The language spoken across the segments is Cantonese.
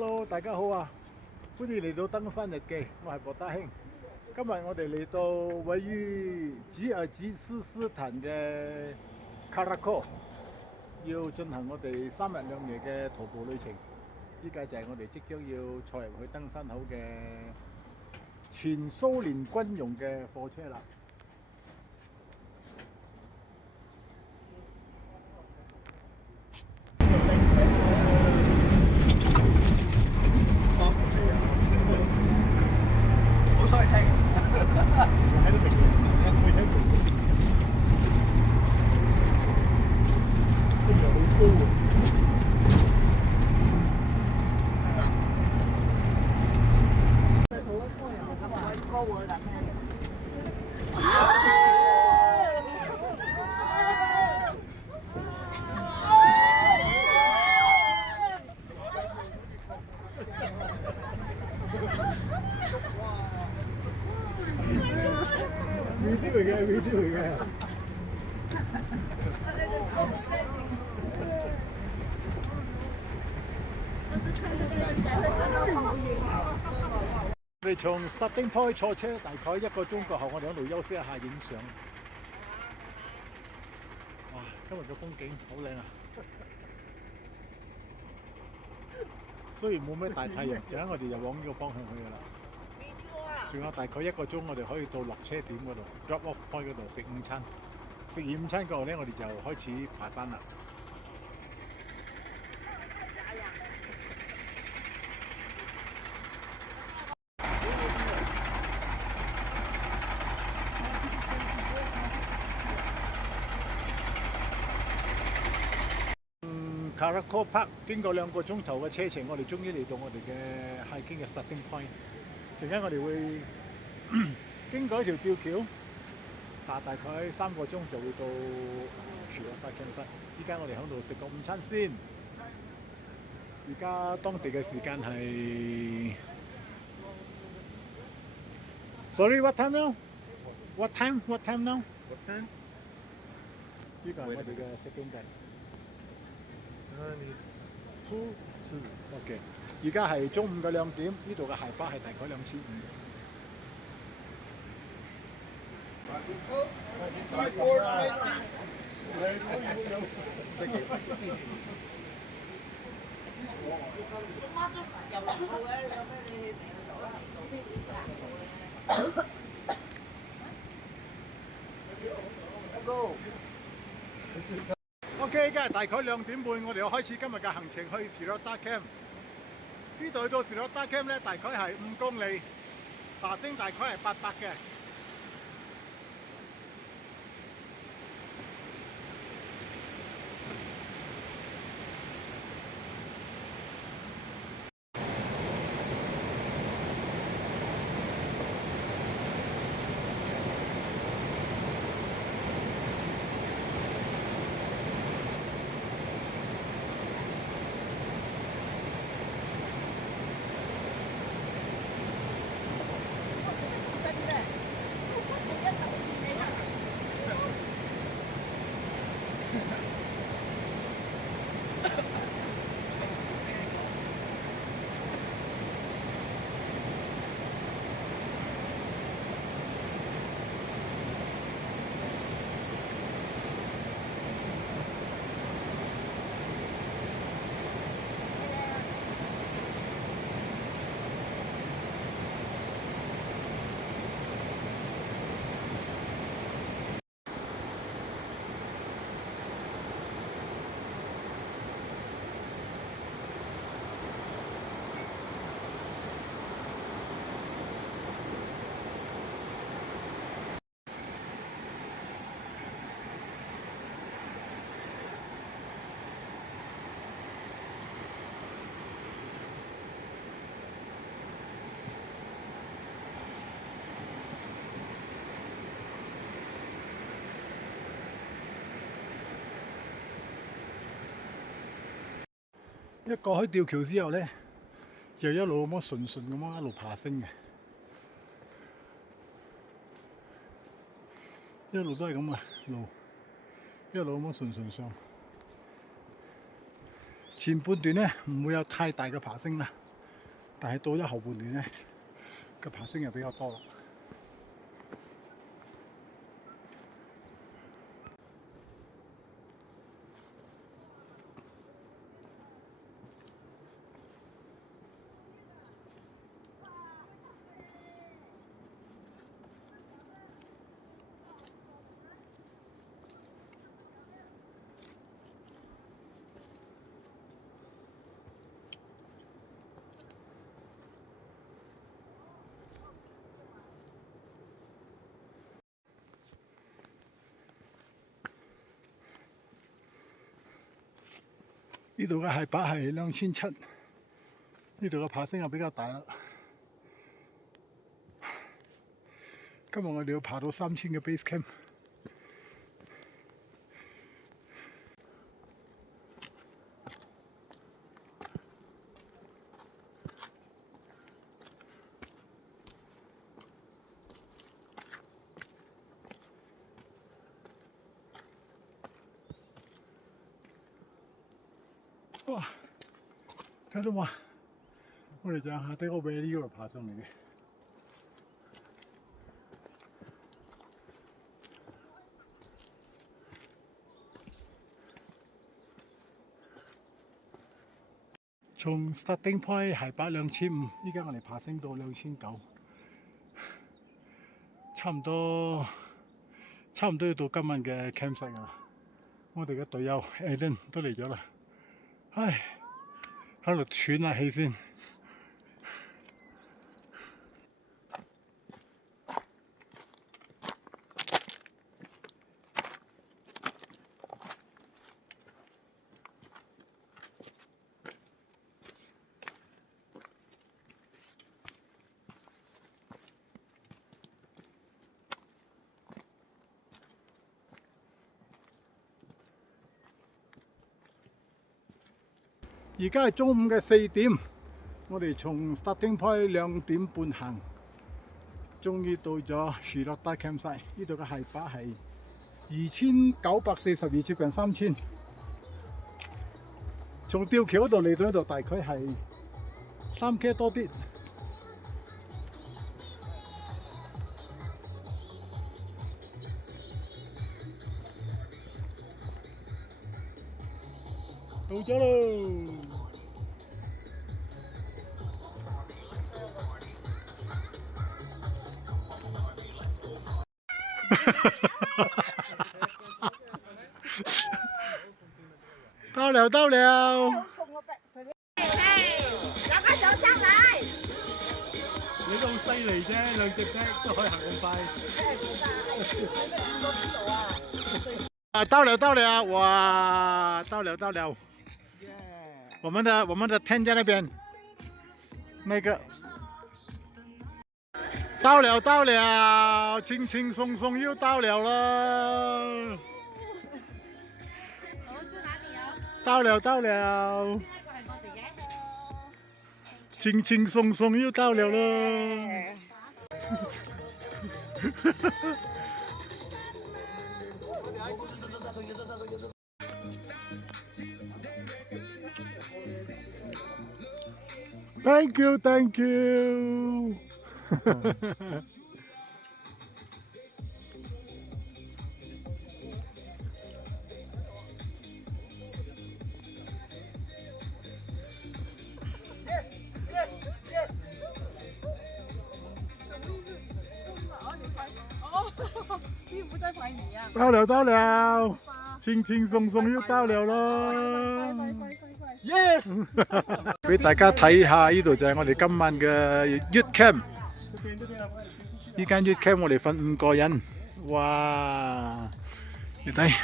Hello，大家好啊！歡迎嚟到登山日記，我係博德興。今日我哋嚟到位於吉爾吉斯斯坦嘅卡拉科，要進行我哋3日2夜嘅徒步旅程。依家就係我哋即將要坐入去登山口嘅前蘇聯軍用嘅貨車啦。好彩聽，喺度明嘅，會聽到。今日好高喎！高啊！但video 嚟嘅，video 嚟嘅。我哋從 starting point 坐車大概1個鐘過後，我哋喺度休息一下影相。哇！今日嘅風景好靚啊！雖然冇咩大太陽，陣間我哋就往呢個方向去㗎啦。仲有大概1個鐘，我哋可以到落車點嗰度 drop off point 嗰度食午餐。食完午餐過後咧，我哋就開始爬山啦。卡拉科 Park 經過2個鐘頭嘅車程，我哋終於嚟到我哋嘅 hiking 嘅 starting point。陣間我哋會經過一條吊橋，大概3個鐘就會到Shiroda campsite。依家我哋喺度食個午餐先。而家當地嘅時間係 Sorry, what time now? What time? What time now? What time? 呢個係我哋嘅食經計。Time is 2 OK， 而家係中午嘅2點，呢度嘅海拔係大概2500。OK， 而家係大概2點半，我哋要開始今日嘅行程去 Shiroda Camp。呢度去到 Shiroda Camp 咧，大概係5公里，爬升大概係800嘅。一過去吊橋之後咧，就一路咁樣順咁樣一路爬升嘅，一路都係咁嘅路，一路咁樣順上。前半段咧唔會有太大嘅爬升啦，但係到咗後半年咧，個爬升又比較多啦。呢度嘅海拔係2700，呢度嘅爬升又比較大啦。今日我哋要爬到3000嘅 base camp。哇！睇到嘛？我哋就下低個 valley 嗰度爬上嚟嘅。從 starting point 海拔2500，依家我哋爬升到2900，差唔多要到今晚嘅 campsite 啦。我哋嘅隊友 Alan 都嚟咗啦，唉，喺度喘下氣先。而家係中午嘅4點，我哋從 starting point 2點半行，終於到咗 Shiroda campsite。呢度嘅海拔係2942，接近3000。從吊橋嗰度嚟到呢度大概係3K 多啲。到咗咯！到了到了！你都好犀利啫，2隻啫都可以行咁快。啊，到了到了！哇，到了到了！我们的 tent 在那边，那个到了到了，轻轻松松又到了了。到了到了，轻轻松松又到了了。Thank you, thank you. 到了到了，輕輕鬆鬆又到了咯。Yes！ 俾大家睇下，呢度就係我哋今晚嘅 youth camp。呢間 youth camp 我哋瞓5個人，哇！你睇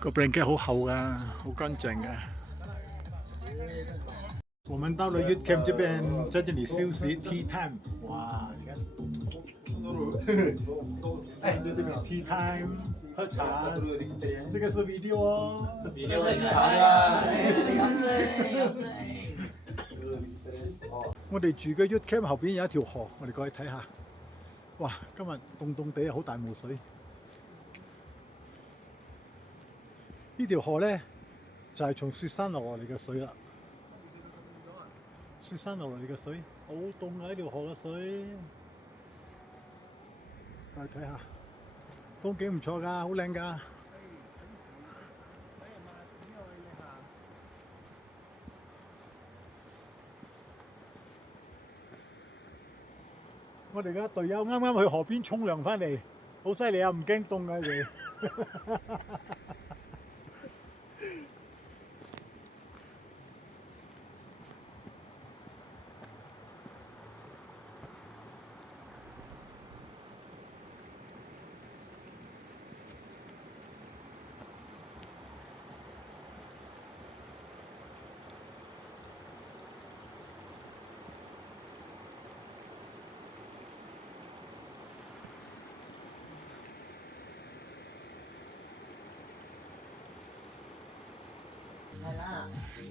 個 blanket 好厚噶，好乾淨噶。我們到了 youth camp 這邊，在這裡休息 tea time。哇！你看，哎，這邊 tea time。喝茶，這個是 video 哦。我哋住嘅 youth camp 後邊有一條河，我哋過去睇下。哇，今日凍凍地，好大霧水。呢條河咧就係從雪山落嚟嘅水啦。雪山落嚟嘅水，好凍啊！呢條河嘅水，再睇下，風景唔錯㗎，好靚㗎。我哋嘅隊友啱啱去河邊沖涼翻嚟，好犀利啊！唔驚凍啊佢哋。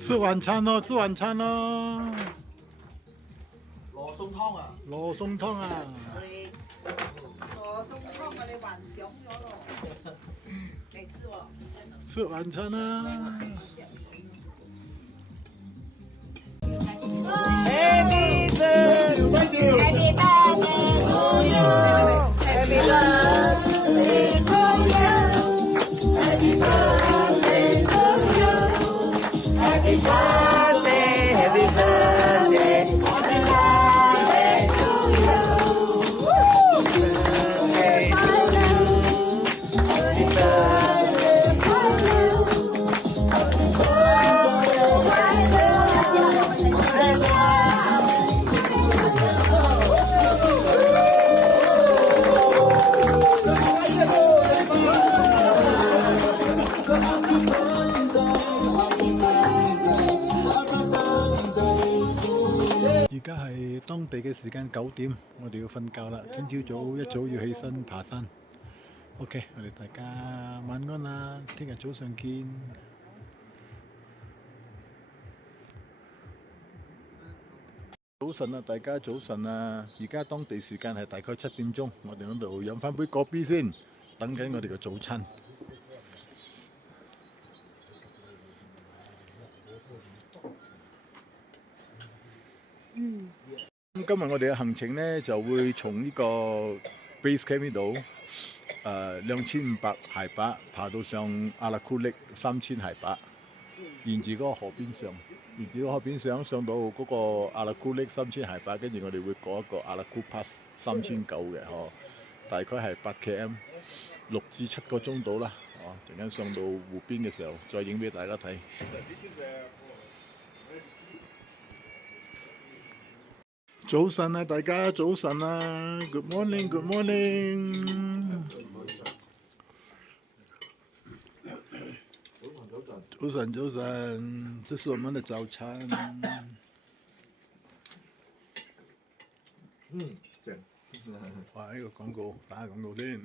吃晚餐咯，吃晚餐咯。羅宋湯啊！羅宋湯啊！羅宋湯我哋還上咗咯，你知喎。吃晚餐啦！ Happy birthday, Happy birthday to you, Happy birthday to you, Happy birthday to you, Happy birthday, Happy birthday, Happy birthday to you, birthday to you, Happy birthday to you. 而家係當地嘅時間9點，我哋要瞓覺啦。聽朝早一早要起身爬山。OK， 我哋大家晚安啦，聽日早上見。早晨啊，大家早晨啊！而家當地時間係大概7點鐘，我哋喺度飲翻杯果啤先，等緊我哋嘅早餐。今日我哋嘅行程呢，就會從呢個 base camp 呢度2500海拔爬到上阿拉庫力3000海拔，沿住嗰個河邊上。沿住個河邊上到嗰個阿拉庫力3000海拔，跟住我哋會過一個阿拉庫 pass 3900嘅，大概係8 km， 6至7個鐘到啦，陣間上到湖邊嘅時候再影俾大家睇。早晨啊，大家早晨啊 ，Good morning，Good morning。早晨，早晨，這是我們的早餐。正。哇！呢個廣告，打下廣告先。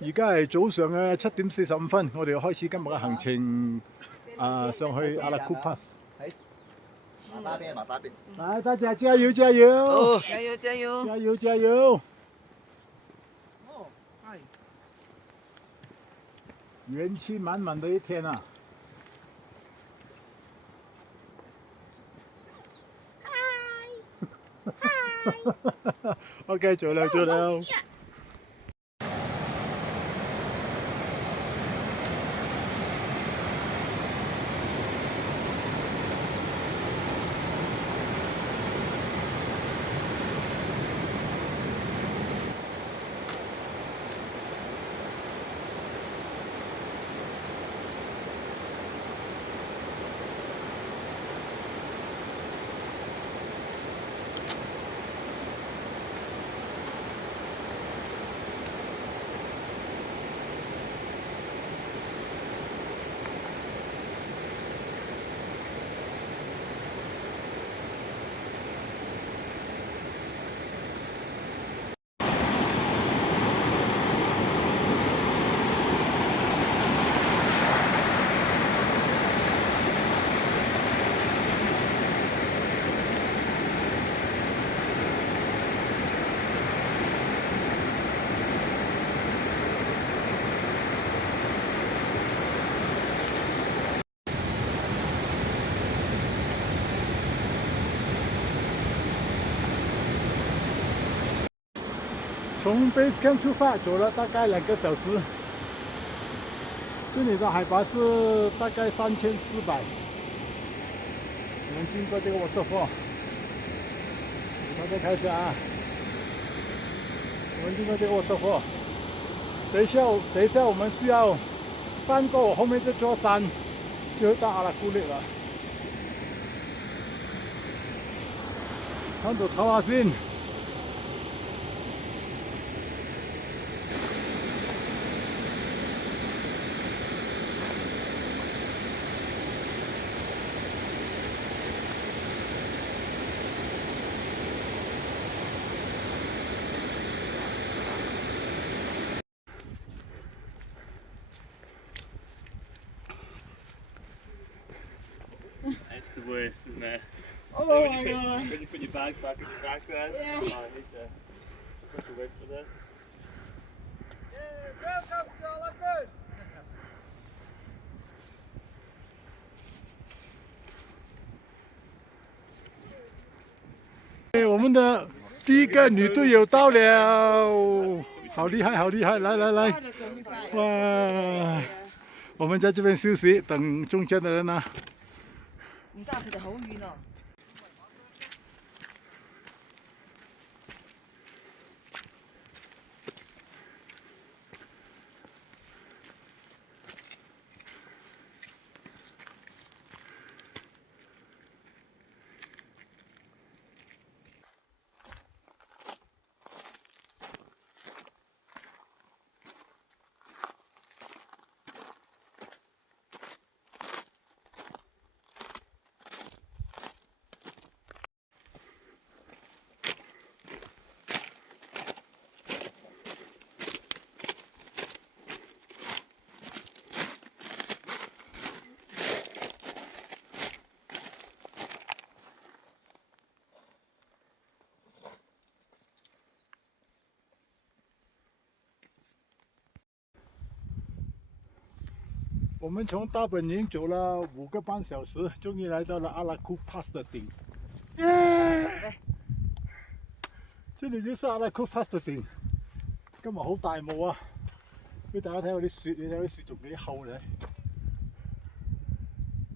而家係早上嘅7點45分，我哋要開始今日嘅行程。上去阿拉庫 pass。馬打邊，馬打邊。來，大家加油，加油！哦，加油加油！加油，加油！元氣滿滿的一天啊！嗨！OK， 做了做了。从 base camp 出发，走了大概2个小时。这里的海拔是大概3400。我们经过这个 waterfall， 马上开始啊！我们经过这个 waterfall， 等一下我们需要翻过后面这座山，就到阿拉库列了。看到桃花线。It's the worst, isn't it? Oh when my you god! When you put your bag back in your back then, Yeah. oh, I need to wait for that. Welcome to Alagoon. 我们的第一个女队友到了，好厉害，好厉害！来来来，哇！我们在这边休息，等中间的人呢。唔得，佢哋好遠啊！我们从大本营走了5个半小时，终于来到了阿拉库 Pass 的顶。耶！这里就是阿拉庫 Pass 的頂。今日好大霧啊！俾大家睇下啲雪，你睇啲雪仲幾厚咧。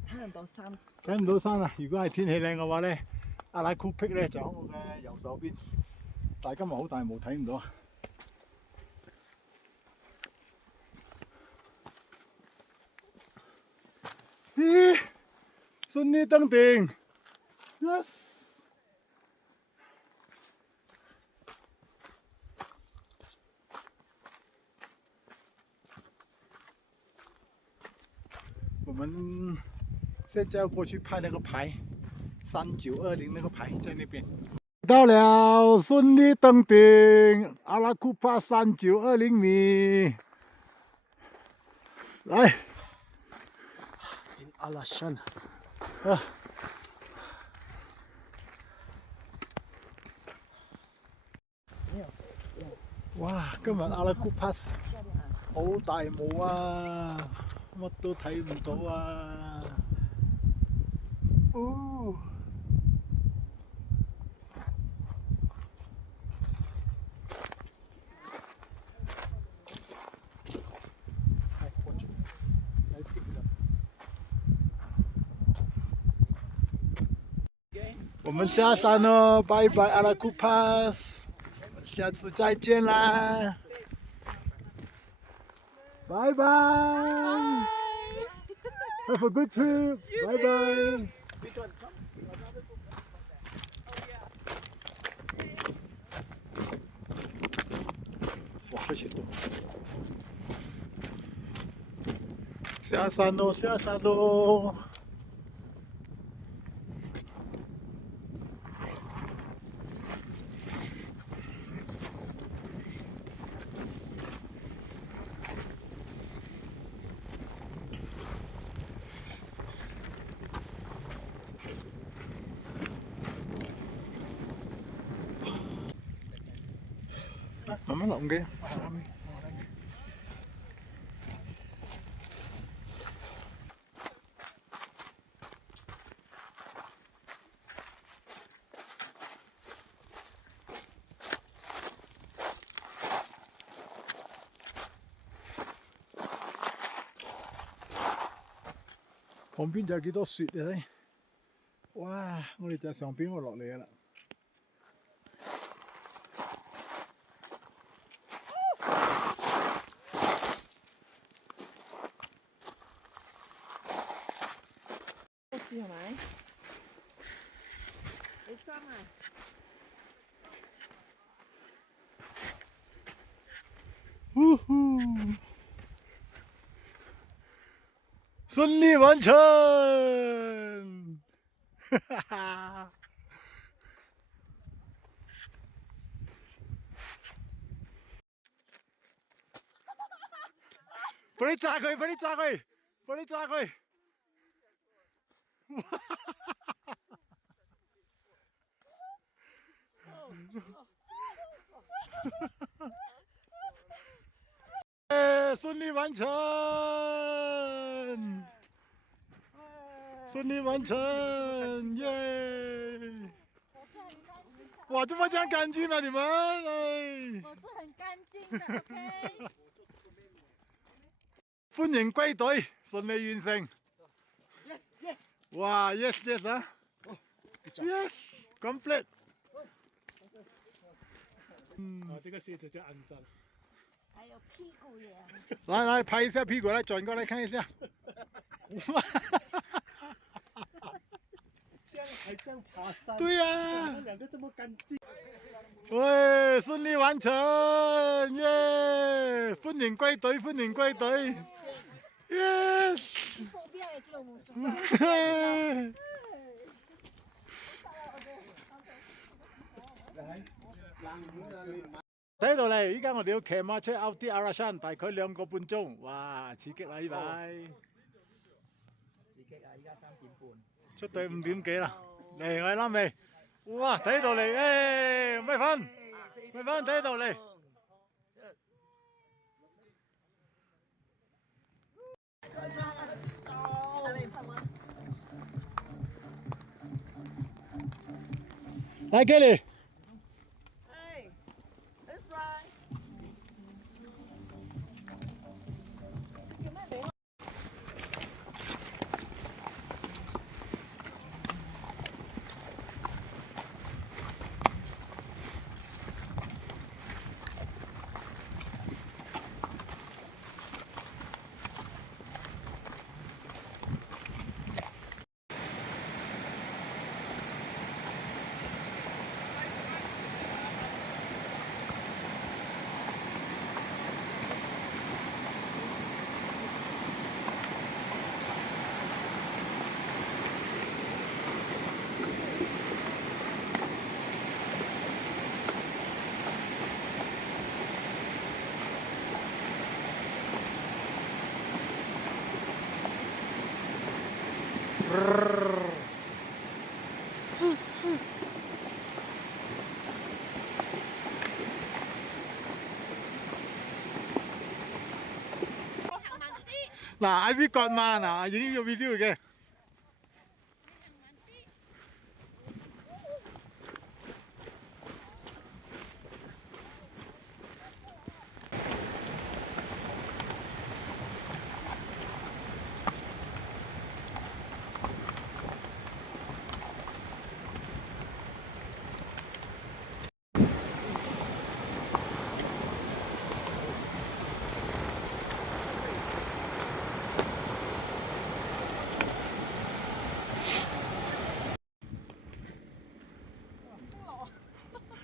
睇唔到山。睇唔到山啊！如果係天氣靚嘅話咧，阿拉庫 Peak 咧就喺我嘅右手邊。但係今日好大霧，睇唔到啊！咦，順利登頂 ，yes！ 我们现在要过去拍那个牌，3920那个牌在那边。到了，顺利登顶，阿拉库帕3920米。来。阿拉山啊！哇！今日阿拉庫 Pass 好大霧啊，乜都睇唔到啊！哦，我们下山了，拜拜阿拉庫 Pass， 下次再见啦，拜拜 ，Have a good trip， 拜拜。哇，好雪多！下山喽，下山喽！慢慢落嘅。旁邊就有幾多雪啊！睇，哇！我哋就上邊會落嚟噶啦。係咪？你裝啊！呼呼，順利完成！哈哈！快啲炸佢！快啲炸佢！快啲炸佢！順利完成！順利完成！耶！哇，怎麼這樣乾淨啊？你們？哎，我是很乾淨的，OK。歡迎歸隊，順利完成。Yes yes。哇 ，yes yes 啊，yes，complete。这个鞋子叫安装。还有屁股也。來拍一下屁股，來轉過來看一下。这样还像爬山。對呀、他们两个这么干净。喂，順利完成，耶！歡迎歸隊，歡迎歸隊，yes。睇到嚟，依家我哋要騎馬出 Alti Arasan，大概2個半鐘，哇！刺激啦呢排。刺激啊！依家3點半。出隊5點幾啦，嚟我哋啱未？哇！睇到嚟，誒，咪瞓，咪瞓，睇到嚟。來 Kelly。嗱，Ivy 割嘛，嗱，影個 video 嘅。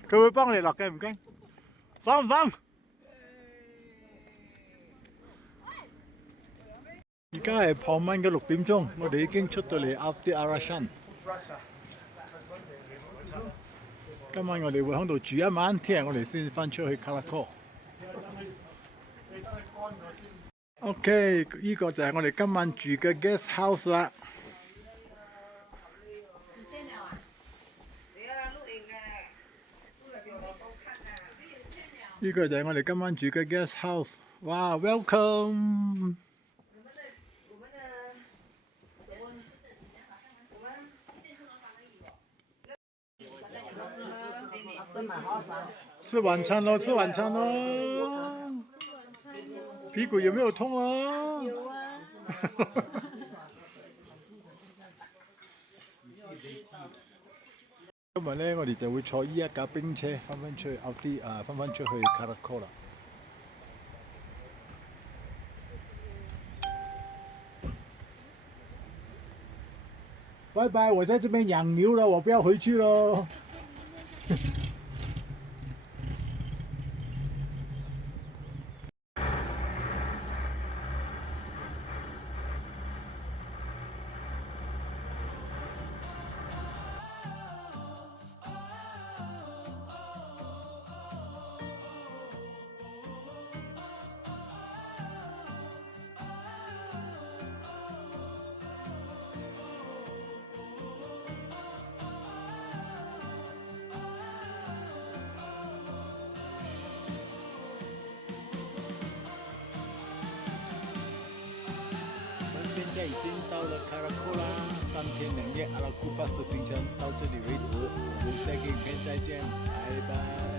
佢會幫我哋落嘅，唔驚。爽唔爽？而家係傍晚嘅6點鐘，我哋已經出到嚟 Alti Arasan。今晚我哋會喺度住一晚，聽日我哋先翻出去 Caracal。OK， 呢個就係我哋今晚住嘅 guest house 啦。呢個就係我哋今晚住嘅 guest house。哇 ，welcome！ 吃晚餐咯，吃晚餐咯。屁股有沒有痛啊？有啊。今日咧，我哋就會坐依一架冰車翻返出去翻返出去卡拉科啦。拜拜，我在这边养牛了，我不要回去喽。现在已经到了卡拉库啦，3天2夜阿拉库巴斯的行程到这里为止，我们下个影片再见，拜拜。